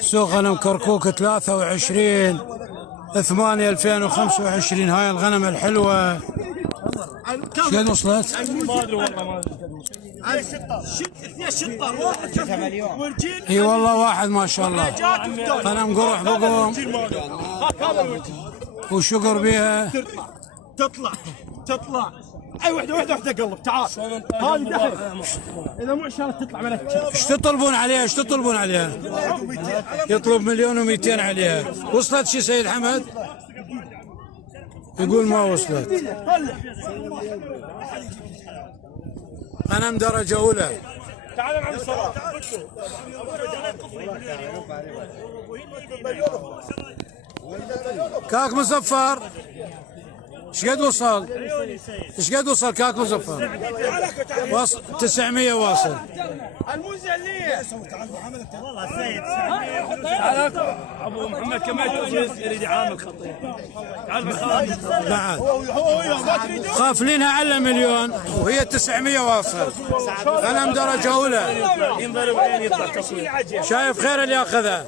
سوق غنم كركوك 23/8/2025. هاي الغنم الحلوة شقد وصلت؟ ما ادري والله ما ادري. اي والله واحد ما شاء الله. غنم قروح بقوم وشقر بيها. تطلع اي وحده قلب تعال. هذه دحين اذا مو عشان تطلع ملك. ايش تطلبون عليها؟ ايش تطلبون عليها؟ يطلب 1,200,000 عليها. وصلت شي سيد حمد؟ يقول ما وصلت. غنم درجة أولى. تعال مع الصلاة. كاك مزفر ايش قد وصل؟ ايش قد وصل كاك مزفر؟ وصل 900 واصل. الموزة اللي والله سيد ابو محمد كمال يريد يعامل خطير. بعد خافلينها على 1,000,000 وهي 900 واصل. غنم درجة أولى. ينضرب عين يطلع تصوير. شايف خير اللي ياخذها.